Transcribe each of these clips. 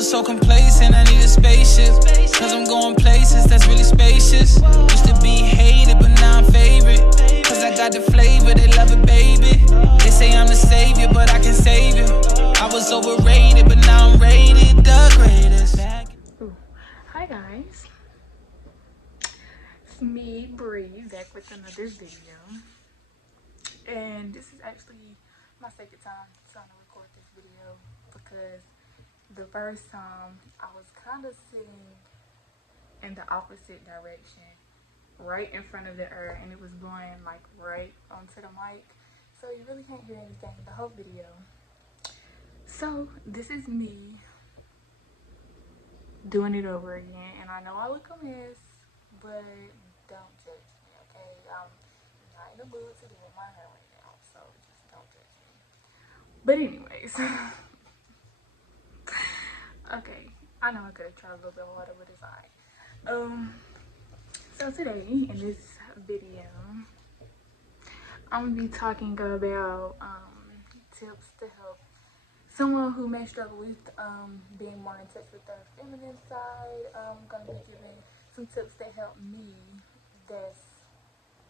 was so complacent, I need a spaceship. Cause I'm going places that's really spacious. Used to be hated, but now I'm favorite. Cause I got the flavor, they love it, baby. They say I'm the savior, but I can save you. I was overrated, but now I'm rated the greatest. Ooh. Hi guys, it's me, Bree, back with another video. And this is actually my second time trying to record this video because the first time I was kind of sitting in the opposite direction, right in front of the ear, and it was blowing like right onto the mic, so you really can't hear anything the whole video. So this is me doing it over again, and I know I look a mess, but don't judge me, okay? I'm not in the mood to do my hair right now, so just don't judge me. But anyways, okay, I know I could have tried a little bit harder, but it's alright. So today in this video, I'm gonna be talking about tips to help someone who may struggle with being more in touch with their feminine side. I'm gonna be giving some tips that help me, that's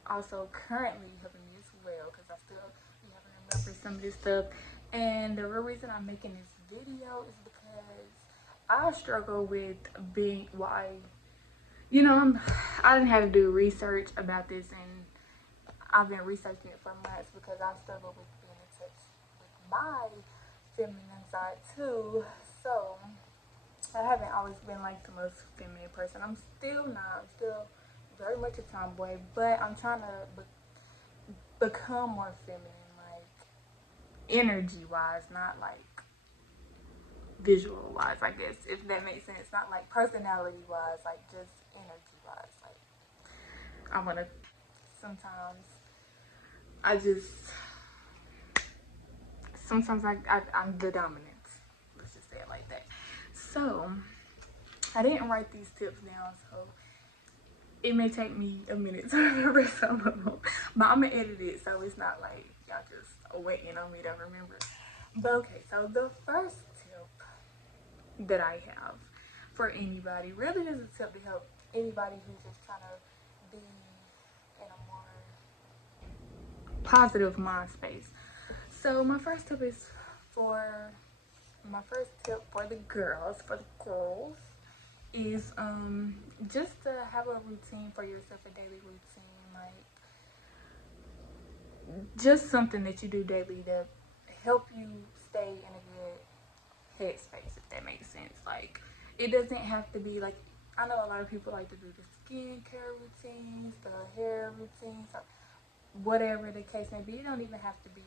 also currently helping me as well, because I still be having to remember some of this stuff. And the real reason I'm making this video is because I struggle with being I didn't have to do research about this, and I've been researching it for months because I struggle with being in touch with my feminine side too. So I haven't always been like the most feminine person. I'm still not. I'm still very much a tomboy, but I'm trying to become more feminine, like energy wise, not like visual wise, I guess, if that makes sense. Not like personality wise, like just energy wise. Like I want to. Sometimes I just. Sometimes I'm the dominant. Let's just say it like that. So I didn't write these tips down, so it may take me a minute to remember some of them. But I'm gonna edit it so it's not like y'all just waiting on me to remember. But okay, so the first tip that I have for anybody really is a tip to help anybody who's just trying to be in a more positive mind space. So my first tip for the girls, is just to have a routine for yourself, a daily routine, like just something that you do daily to help you stay in a good headspace, if that makes sense. Like it doesn't have to be like, I know a lot of people like to do the skincare routines, the hair routines, or whatever the case may be. It don't even have to be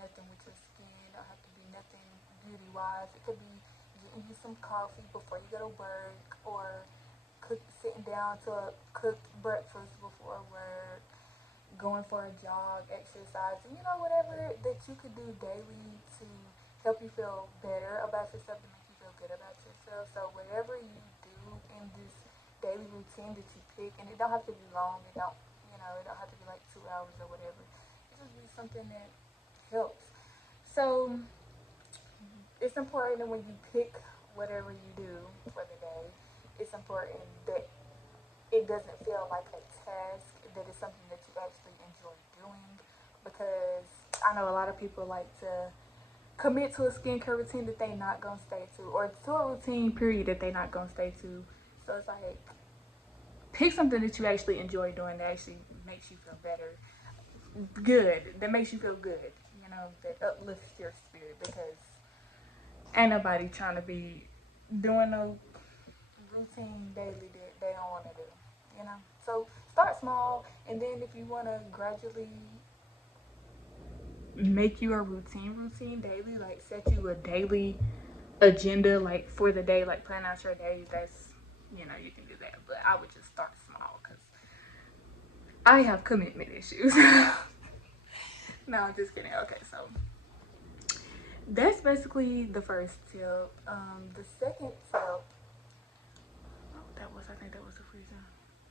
nothing with your skin. It don't have to be nothing beauty wise. It could be getting you some coffee before you go to work, or sitting down to a cooked breakfast before work, going for a jog, exercising, whatever that you could do daily to help you feel better about yourself, to make you feel good about yourself. So whatever you do in this daily routine that you pick, and it don't have to be long, it don't have to be like 2 hours or whatever. It just be something that helps. So it's important that when you pick whatever you do for the day, it's important that it doesn't feel like a task, that it's something that you actually enjoy doing. Because I know a lot of people like to commit to a skincare routine that they not gonna stay to, or to a routine period that they not gonna stay to. So it's like, pick something that you actually enjoy doing, that actually makes you feel better, that makes you feel good, that uplifts your spirit, because ain't nobody trying to be doing no routine daily that they don't want to do, So start small, and then if you want to gradually make you a routine daily, like set you a daily agenda, like for the day, like plan out your day, that's, you can do that. But I would just start small because I have commitment issues. No, I'm just kidding. Okay, so that's basically the first tip. The second tip, I think that was the reason.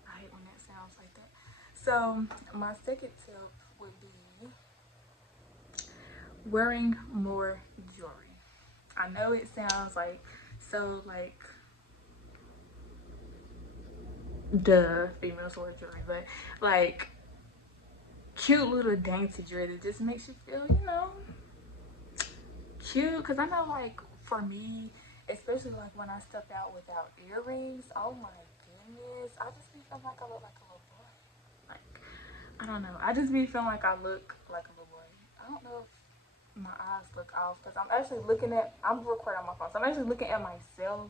I hate when that sounds like that. So my second tip would be wearing more jewelry. I know it sounds like So like the females wear jewelry, but like cute little dainty jewelry that just makes you feel, you know, cute. Cause I know like for me, especially like when I step out without earrings, oh my goodness, I just be feeling like I look like a little boy. Like I don't know, I just be feeling like I look like a little boy. I don't know if my eyes look off because I'm actually looking at, I'm recording on my phone, so I'm actually looking at myself.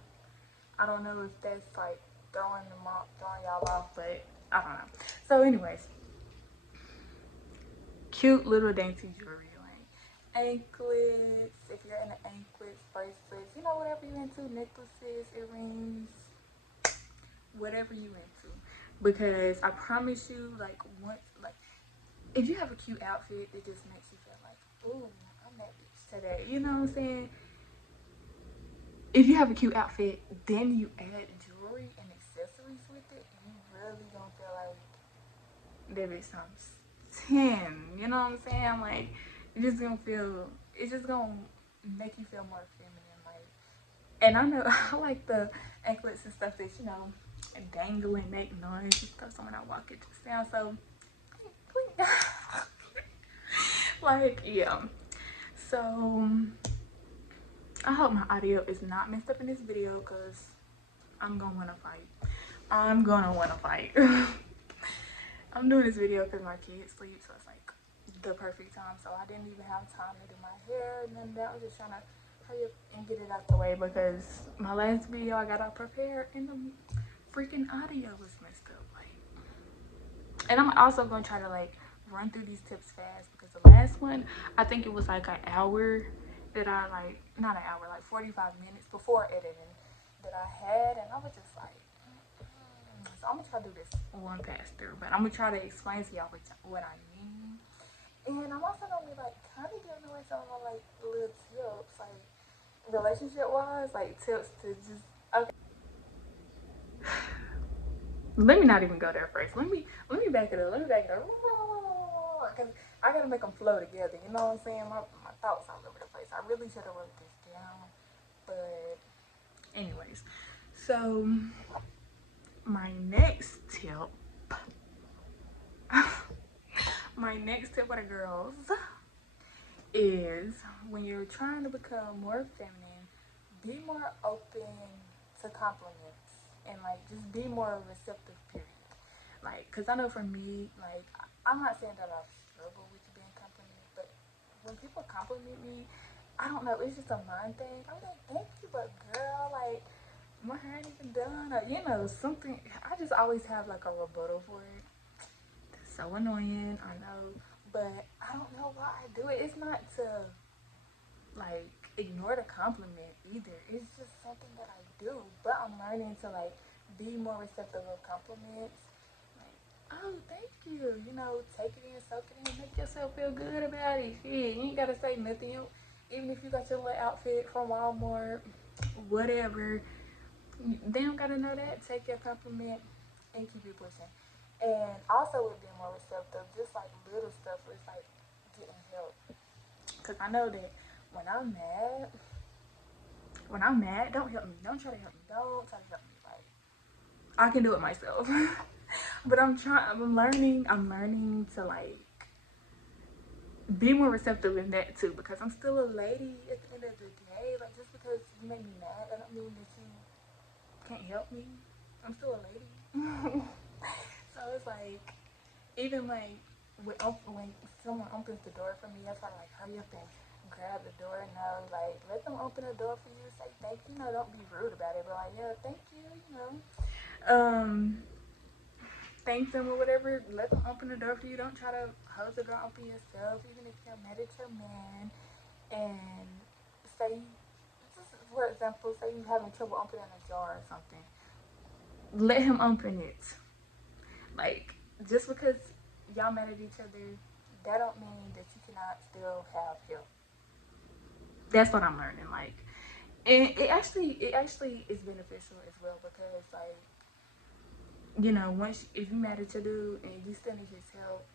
I don't know if that's like throwing them off, throwing y'all off, but I don't know. So anyways, cute little dainty jewelry, like anklets, if you're into anklets, bracelets, you know, whatever you're into, necklaces, earrings, whatever you into. Because I promise you, like once, like if you have a cute outfit that just makes you feel like, ooh, I'm that bitch today, you know what I'm saying? If you have a cute outfit, then you add jewelry and accessories with it, you really gonna feel like that bitch times 10. You know what I'm saying? Like, you're just gonna feel, it's just gonna make you feel more feminine. Like, and I know I like the anklets and stuff that, you know, dangle and make noise and stuff. So when I walk, it just sounds so, like, yeah. So, I hope my audio is not messed up in this video because I'm gonna wanna fight. I'm gonna wanna fight. I'm doing this video because my kids sleep, so it's like the perfect time. So I didn't even have time to do my hair and then that. I was just trying to hurry up and get it out the way because my last video I got all prepared and the freaking audio was messed up. Like, and I'm also gonna try to like run through these tips fast because the last one I think it was like an hour that I like, not an hour, like 45 minutes before editing that I had, and I was just like, so I'm gonna try to do this one pass through, but I'm gonna try to explain to y'all what I mean. And I'm also gonna be like kind of giving away some of my like little tips, like relationship wise, like tips to just, okay. Let me not even go there first. Let me back it up. Let me back it up. Cause I gotta make them flow together. You know what I'm saying? My thoughts all over the place. I really should have wrote this down, but anyways. So my next tip for the girls is when you're trying to become more feminine, be more open to compliments and like just be more receptive, period. Like, cause I know for me, like I'm not saying that I struggle with being complimented, but when people compliment me, I don't know, it's just a mind thing. I'm like, thank you, but girl, like my hair ain't even done, or you know, something. I just always have like a rebuttal for it. That's so annoying, I know, but I don't know why I do it. It's not to like ignore the compliment either. It's just something that I do. But I'm learning to like be more receptive of compliments. Like, oh, thank you. You know, take it in, soak it in, make yourself feel good about it. Shit, you ain't gotta say nothing. Even if you got your little outfit from Walmart, whatever, they don't gotta know that. Take your compliment and keep it pushing. And also with being more receptive, just like little stuff, it's like getting help. Cause I know that when I'm mad, don't help me. Don't try to help me. Don't try to help me. Like I can do it myself. But I'm learning to like be more receptive in that too, because I'm still a lady at the end of the day. Like just because you make me mad, that don't mean that you can't help me. I'm still a lady. So it's like, even like when someone opens the door for me, I try to like hurry up and grab the door. No, like let them open the door for you. Say thank you. No, don't be rude about it, but like, yeah, thank you. You know, thank them or whatever. Let them open the door for you. Don't try to hose the door open yourself. Even if you're mad at your man, and say, just for example, say you're having trouble opening a jar or something, let him open it. Like, just because y'all mad at each other, that don't mean that you cannot still have help. That's what I'm learning. Like, and it actually is beneficial as well, because like, you know, once if you mad at your dude and you still need his help,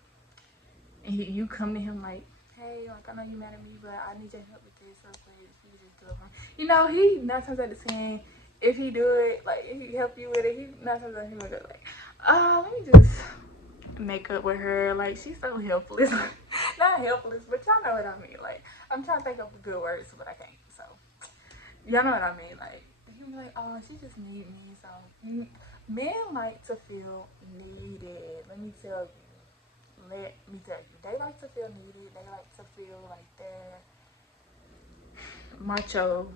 and you come to him like, hey, like, I know you mad at me, but I need your help with this real quick. If you could just do it for me. You know, he 9 times out of 10, if he do it, like, if he help you with it, he 9 times out of 10 will go like, let me just make up with her. Like, she's so helpless. Not helpless, but y'all know what I mean. Like, I'm trying to think of good words, but I can't. So, y'all know what I mean. Like, he'll be like, oh, she just need me. So, men like to feel needed. Let me tell you. They like to feel needed. They like to feel like they're macho.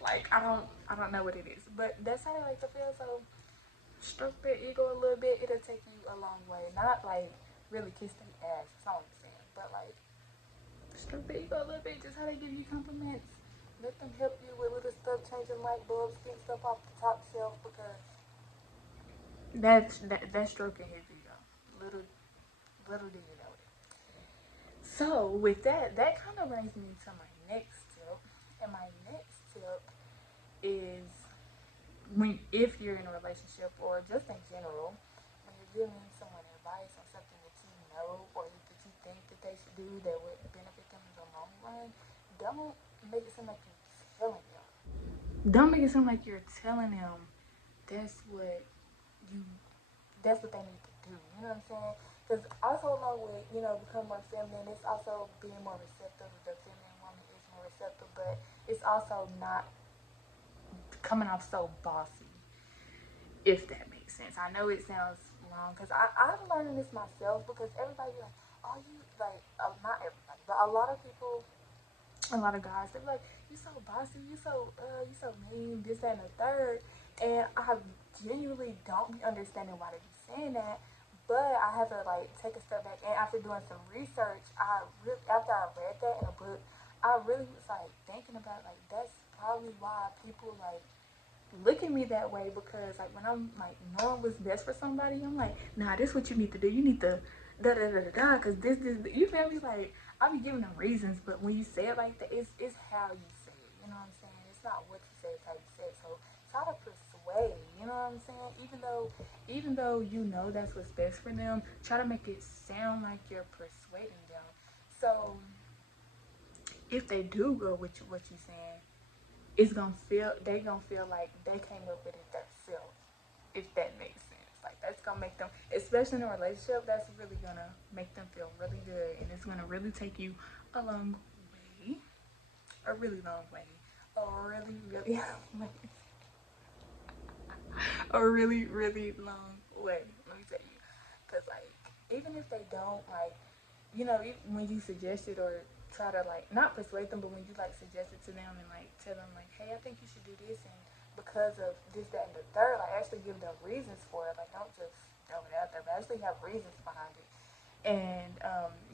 Like, I don't know what it is, but that's how they like to feel. So stroke their ego a little bit. It'll take you a long way. Not like really kiss their ass. That's not what I'm saying. But like stroke their ego a little bit. Just how they give you compliments. Let them help you with little stuff, changing light bulbs, getting stuff off the top shelf, because that's stroking his ego. Little do you know it. So with that kind of brings me to my next tip. And my next tip is, if you're in a relationship or just in general, when you're giving someone advice on something that you know or that you think that they should do that would benefit them in the long run, don't make it seem like you're telling them. Don't make it seem like you're telling them that's what they need to do. You know what I'm saying? Because also along with, become more feminine, it's also being more receptive. The feminine woman is more receptive, but it's also not coming off so bossy, if that makes sense. I know it sounds wrong, because I'm learning this myself, because everybody be like, oh, you, like, not everybody, but a lot of people, a lot of guys, they be like, you so bossy, you so mean, this, that, and the third. And I genuinely don't be understanding why they be saying that. But I had to like take a step back, and after doing some research, after I read that in a book, I really was like thinking about like that's probably why people like look at me that way, because like when I'm like knowing what's best for somebody, I'm like, nah, this is what you need to do. You need to da da da da da, because this you feel me? Like I be giving them reasons, but when you say it like that, it's how you say it. You know what I'm saying? It's not what you say, it's how you say it. So try to persuade. You know what I'm saying? Even though you know that's what's best for them, try to make it sound like you're persuading them. So if they do go with what you're saying, they gonna feel like they came up with it themselves. If that makes sense, like that's gonna make them, especially in a relationship, that's really gonna make them feel really good, and it's gonna really take you a long way, a really long way, a really really long way. A really, really long way. Let me tell you, because like even if they don't like, when you suggest it or try to like not persuade them, but when you like suggest it to them and like tell them like, hey, I think you should do this, and because of this, that, and the third, like actually give them reasons for it. Like don't just throw it out there, but actually have reasons behind it. And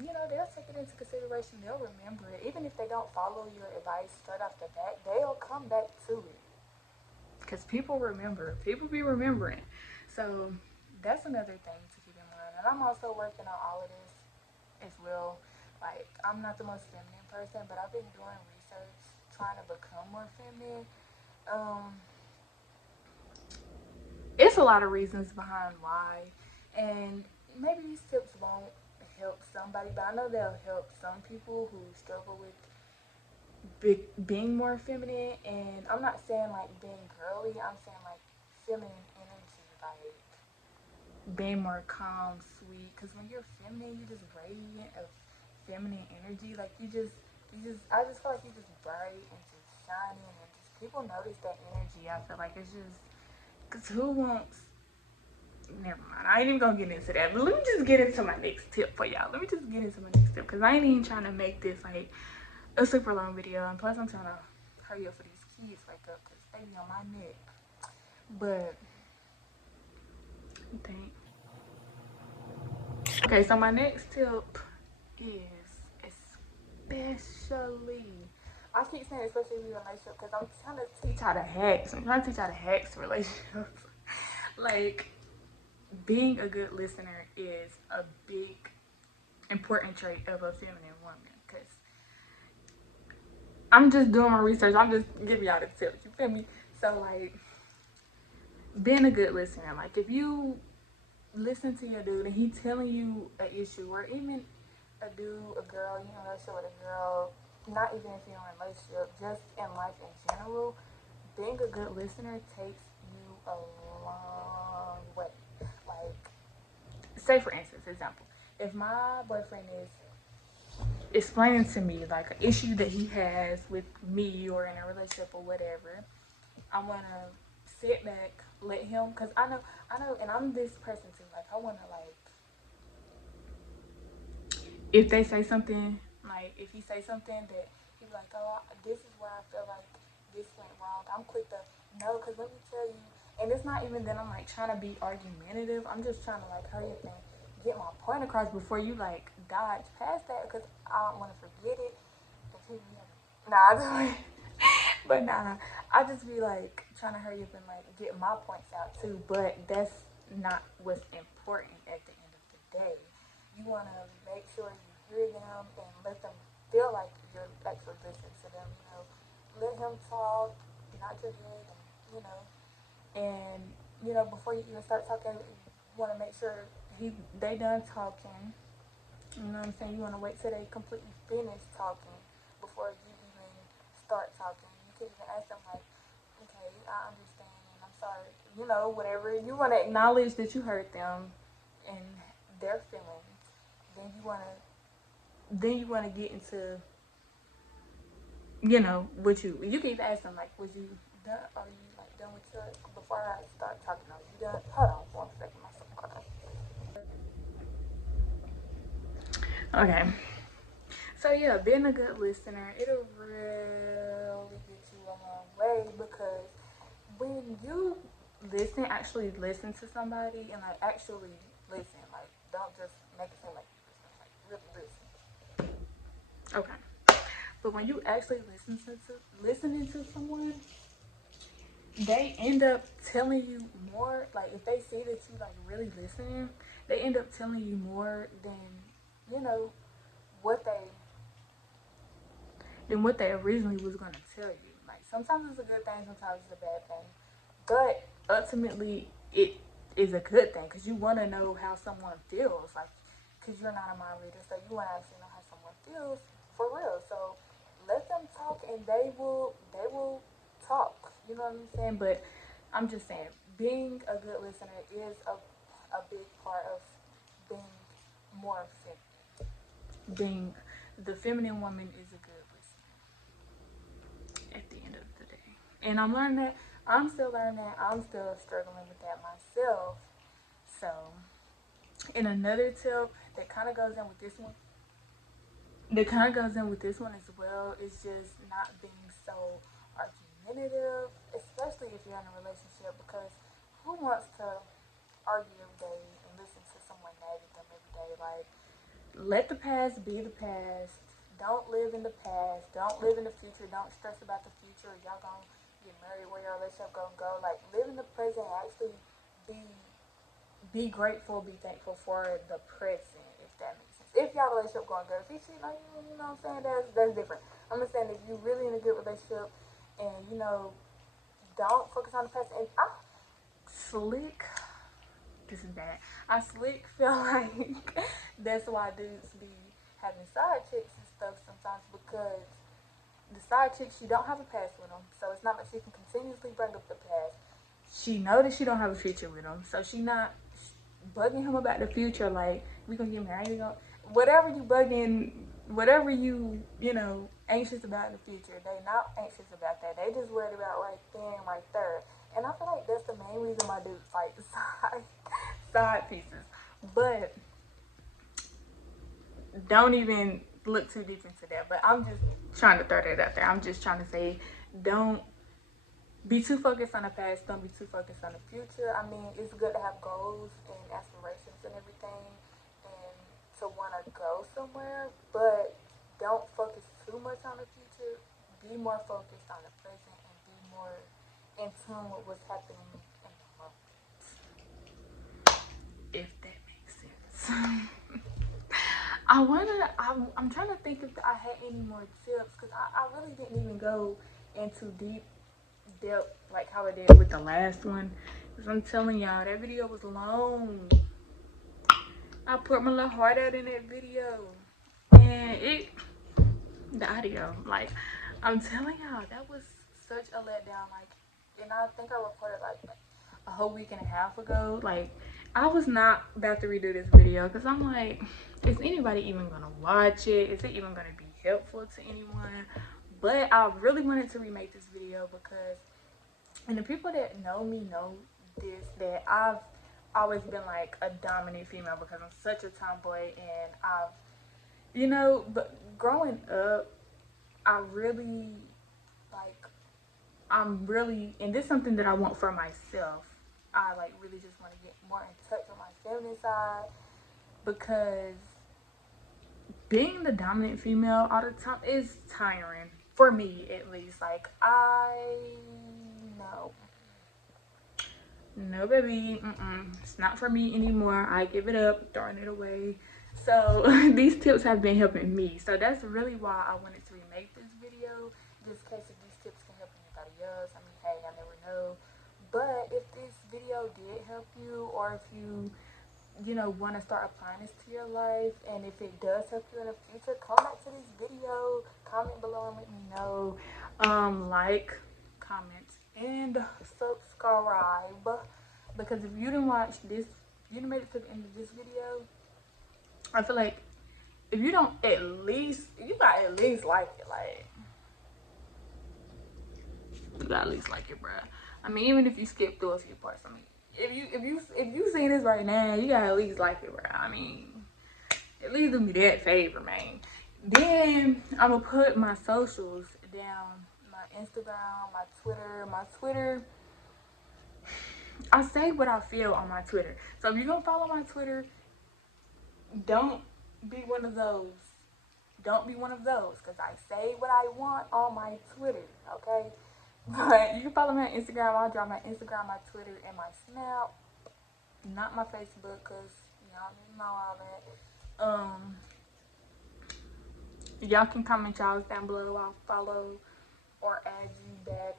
they'll take it into consideration. They'll remember it, even if they don't follow your advice straight off the bat. They'll come back to it, because people remember. People be remembering. So that's another thing to keep in mind. And I'm also working on all of this as well. Like, I'm not the most feminine person, but I've been doing research trying to become more feminine. It's a lot of reasons behind why. And maybe these tips won't help somebody, but I know they'll help some people who struggle with being more feminine. And I'm not saying like being girly, I'm saying like feminine energy, like being more calm, sweet. Because when you're feminine, you just radiant of feminine energy. Like I just feel like you're just bright and just shining, and just people notice that energy. I feel like it's just, because who wants, never mind, I ain't even gonna get into that, but let me just get into my next tip for y'all. Let me just get into my next tip, because I ain't even trying to make this like a super long video, and plus I'm trying to hurry up for these kids wake up, because they be on my neck. But I think, okay, so my next tip is, especially, I keep saying especially in relationship, because I'm trying to teach how to hacks. I'm trying to teach how to hacks relationships. Like, being a good listener is a big important trait of a feminine woman, because I'm just doing my research. I'm just giving y'all the tips. You feel me? So like, being a good listener, like if you listen to your dude and he telling you an issue, or even a dude, a girl, you know, relationship with a girl, not even if you're in a relationship, just in life in general, being a good listener takes you a long way. Like, say for instance, example, if my boyfriend is explaining to me like an issue that he has with me or in a relationship or whatever, I wanna sit back, let him, cause I know, and I'm this person too. Like I wanna like, if they say something, like if he say something that he's like, oh, this is where I feel like this went wrong. I'm quick to no, cause let me tell you, and it's not even that I'm like trying to be argumentative. I'm just trying to like hurry up and get my point across before you like dodge past that, cause I don't want to forget it. Nah, I just but nah, I just be like trying to hurry up and like get my points out too. But that's not what's important at the end of the day. You want to make sure you hear them and let them feel like you're actually listening to them. You know, let him talk, not your head, and and before you even start talking, you want to make sure they done talking. You know what I'm saying? You want to wait till they completely finish talking before you even start talking. You can even ask them like, okay, I understand and I'm sorry. You know, whatever. You want to acknowledge that you hurt them and their feelings. Then you want to get into, what you can even ask them like, was you done? Are you like done with your, before I start talking, are you done? Hold on for 1 second, myself. Okay. So yeah, being a good listener, it'll really get you a long way, because when you actually listen to somebody and like actually listen, like don't just make it seem like you listen, like really listen. Okay. But when you actually listening to someone, they end up telling you more. Like if they see that you like really listening, they end up telling you more than what they originally was gonna tell you. Like sometimes it's a good thing, sometimes it's a bad thing, but ultimately it is a good thing because you want to know how someone feels. Like, because you're not a mind reader, so you want to actually know how someone feels for real. So let them talk, and they will talk. You know what I'm saying? But I'm just saying, being a good listener is a big part of being more feminine. Being the feminine woman is a good listener at the end of the day. And I'm learning that. I'm still learning that. I'm still struggling with that myself. So, and another tip that kind of goes in with this one, as well, is just not being so argumentative, especially if you're in a relationship, because who wants to argue every day and listen to someone nag at them every day? Like, let the past be the past. Don't live in the past. Don't live in the future. Don't stress about the future. Y'all gonna get married, where your relationship gonna go. Like, live in the present. Actually be grateful, be thankful for the present, if that makes sense. If y'all relationship going good, if you cheat on you, you know what I'm saying, that's different. I'm just saying, if you really in a good relationship and don't focus on the past. And this is bad. I slick feel like that's why dudes be having side chicks and stuff sometimes, because the side chick, she don't have a past with them, so it's not like she can continuously bring up the past. She know that she don't have a future with him, so she not bugging him about the future. Like, we gonna get married, whatever you bugging, whatever you anxious about in the future. They not anxious about that. They just worried about right then, right there. And I feel like that's the main reason my dudes like side pieces. But don't even look too deep into that. But I'm just trying to throw that out there. I'm just trying to say, don't be too focused on the past. Don't be too focused on the future. I mean, it's good to have goals and aspirations and everything, and to want to go somewhere, but don't focus too much on the future. Be more focused on the present and be more in tune with what's happening in the moment. If that makes sense. I'm trying to think if I had any more tips, because I really didn't even go into deep depth like how I did with the last one, because I'm telling y'all, that video was long. I put my little heart out in that video. and the audio, like, I'm telling y'all, that was such a letdown. Like, and I think I recorded like a whole week and a half ago. Like, I was not about to redo this video because I'm like, is anybody even gonna watch it? Is it even gonna be helpful to anyone? But I really wanted to remake this video because, and the people that know me know this, that I've always been like a dominant female because I'm such a tomboy, and I've, you know, but growing up, I really, like, I'm really, and this is something that I want for myself. I like really just want to get more in touch with my feminine side, because being the dominant female all the time is tiring, for me at least. Like, no baby, it's not for me anymore. I give it up, throwing it away. So these tips have been helping me, so that's really why I wanted to remake this video, just in case if these tips can help anybody else. I mean, hey, I never know. But if this video did help you, or if you know, want to start applying this to your life, and if it does help you in the future, come back to this video, comment below and let me know. Like, comment, and subscribe, because if you didn't watch this, you didn't make it to the end of this video, I feel like if you don't at least, you gotta at least like it. Like, you gotta at least like it, bruh. I mean, even if you skip through a few parts, I mean, if you seeing this right now, you gotta at least like it, bruh. I mean, at least do me that favor, man. Then I'm gonna put my socials down, my Instagram, my Twitter. I say what I feel on my Twitter. So if you're gonna follow my Twitter, don't be one of those. Don't be one of those, because I say what I want on my Twitter, okay? But you can follow me on Instagram. I'll drop my Instagram, my Twitter, and my Snap. Not my Facebook, because y'all need to know all that. Y'all can comment y'all down below. I'll follow or add you back.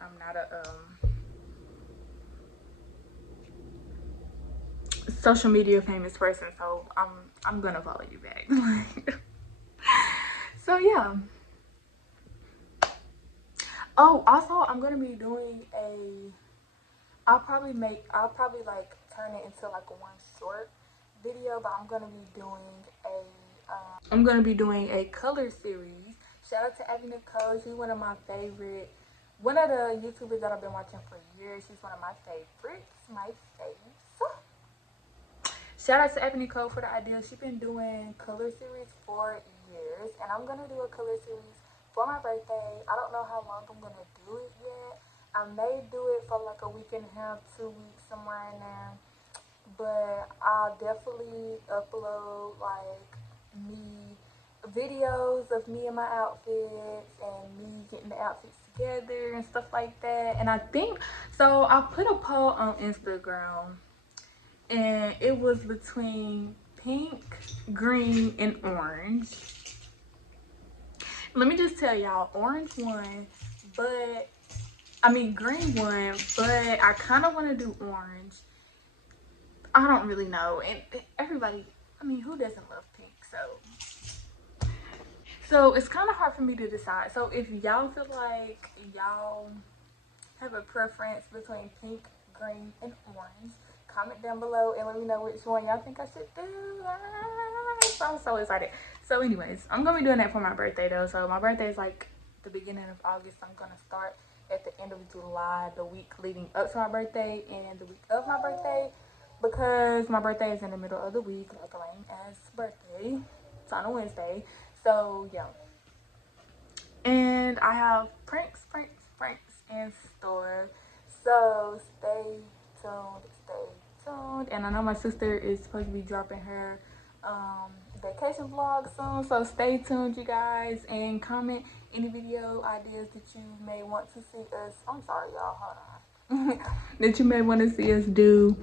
I'm not a social media famous person, so I'm gonna follow you back. So yeah. Oh, also, I'm gonna be doing I'll probably like turn it into like one short video, but I'm gonna be doing a color series. Shout out to Abby Nicole. She's one of my favorite, one of the YouTubers that I've been watching for years. She's one of my favorites, my faves. Shout out to Abby Nicole for the idea. She's been doing color series for years, and I'm gonna do a color series for my birthday. I don't know how long I'm gonna do it yet. I may do it for like a week and a half, 2 weeks, somewhere in there. But I'll definitely upload like videos of me and my outfits, and me getting the outfits together and stuff like that. And I think so. I put a poll on Instagram, and it was between pink, green, and orange. Let me just tell y'all, orange won, but I mean green won, but I kind of want to do orange. I don't really know, and everybody, I mean, who doesn't love pink? So it's kind of hard for me to decide. So if y'all feel like y'all have a preference between pink, green, and orange, comment down below and let me know which one y'all think I should do. I'm so excited. So anyways, I'm gonna be doing that for my birthday though. So my birthday is like the beginning of August. I'm gonna start at the end of July, the week leading up to my birthday, and the week of my birthday, because my birthday is in the middle of the week, like a lame ass birthday. It's on a Wednesday. So yeah, and I have pranks in store, so stay tuned. And I know my sister is supposed to be dropping her vacation vlog soon, so stay tuned, you guys, and comment any video ideas that you may want to see us, I'm sorry y'all, hold on, that you may want to see us do.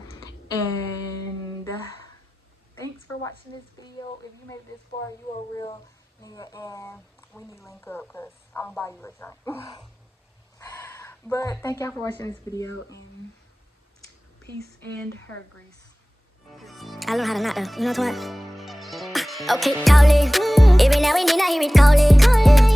And thanks for watching this video. If you made it this far, you are a real nigga, and we need to link up, because I'm gonna buy you a drink. But thank y'all for watching this video, and peace and hair grease. I learned how to knock though. You know what? Okay, calling. Every now and then I hear it calling.